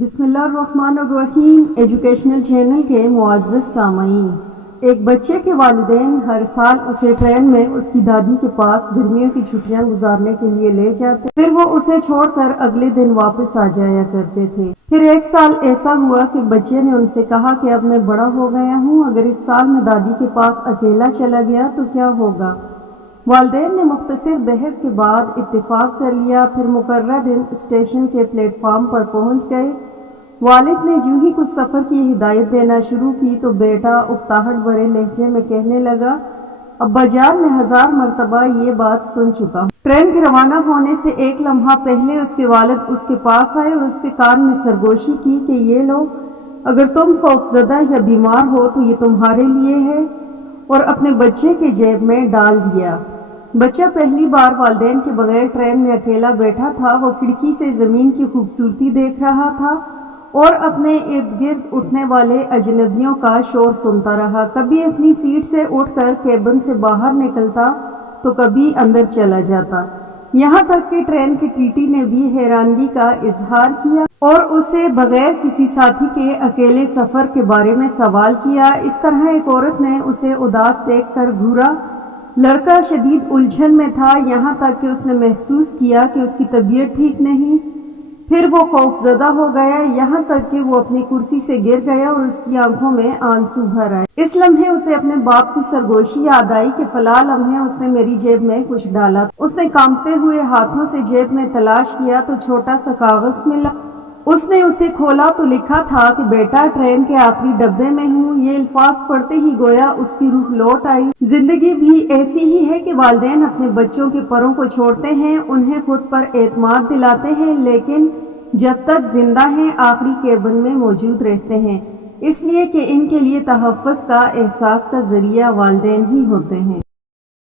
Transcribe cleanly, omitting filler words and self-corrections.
بسم اللہ الرحمن الرحیم۔ ایجوکیشنل چینل کے معزز سامعین، ایک بچے کے والدین ہر سال اسے ٹرین میں اس کی دادی کے پاس گرمیوں کی چھٹیاں گزارنے کے لیے لے جاتے، پھر وہ اسے چھوڑ کر اگلے دن واپس آ جایا کرتے تھے۔ پھر ایک سال ایسا ہوا کہ بچے نے ان سے کہا کہ اب میں بڑا ہو گیا ہوں، اگر اس سال میں دادی کے پاس اکیلا چلا گیا تو کیا ہوگا؟ والدین نے مختصر بحث کے بعد اتفاق کر لیا۔ پھر مقررہ دن اسٹیشن کے پلیٹ فارم پر پہنچ گئے۔ والد نے جو ہی کچھ سفر کی ہدایت دینا شروع کی تو بیٹا اکتاہٹ بھرے لہجے میں کہنے لگا، ابا جان میں 1000 مرتبہ یہ بات سن چکا ہوں۔ ٹرین کے روانہ ہونے سے ایک لمحہ پہلے اس کے والد اس کے پاس آئے اور اس کے کان میں سرگوشی کی کہ یہ لو، اگر تم خوفزدہ یا بیمار ہو تو یہ تمہارے لیے ہے، اور اپنے بچے کے جیب میں ڈال دیا۔ بچہ پہلی بار والدین کے بغیر ٹرین میں اکیلا بیٹھا تھا۔ وہ کھڑکی سے زمین کی خوبصورتی دیکھ رہا تھا اور اپنے ارد گرد اٹھنے والے اجنبیوں کا شور سنتا رہا۔ کبھی اپنی سیٹ سے اٹھ کر کیبن سے باہر نکلتا تو کبھی اندر چلا جاتا، یہاں تک کہ ٹرین کے ٹی ٹی نے بھی حیرانگی کا اظہار کیا اور اسے بغیر کسی ساتھی کے اکیلے سفر کے بارے میں سوال کیا۔ اس طرح ایک عورت نے اسے اداس دیکھ کر گھورا۔ لڑکا شدید الجھن میں تھا، یہاں تک کہ اس نے محسوس کیا کہ اس کی طبیعت ٹھیک نہیں۔ پھر وہ خوف زدہ ہو گیا، یہاں تک کہ وہ اپنی کرسی سے گر گیا اور اس کی آنکھوں میں آنسو بھر آئے۔ اس لمحے اسے اپنے باپ کی سرگوشی یاد آئی کہ فلاں لمحے اس نے میری جیب میں کچھ ڈالا۔ اس نے کانپتے ہوئے ہاتھوں سے جیب میں تلاش کیا تو چھوٹا سا کاغذ ملا۔ اس نے اسے کھولا تو لکھا تھا کہ بیٹا ٹرین کے آخری ڈبے میں ہوں۔ یہ الفاظ پڑھتے ہی گویا اس کی روح لوٹ آئی۔ زندگی بھی ایسی ہی ہے کہ والدین اپنے بچوں کے پروں کو چھوڑتے ہیں، انہیں خود پر اعتماد دلاتے ہیں، لیکن جب تک زندہ ہیں آخری کیبن میں موجود رہتے ہیں، اس لیے کہ ان کے لیے تحفظ کا احساس کا ذریعہ والدین ہی ہوتے ہیں۔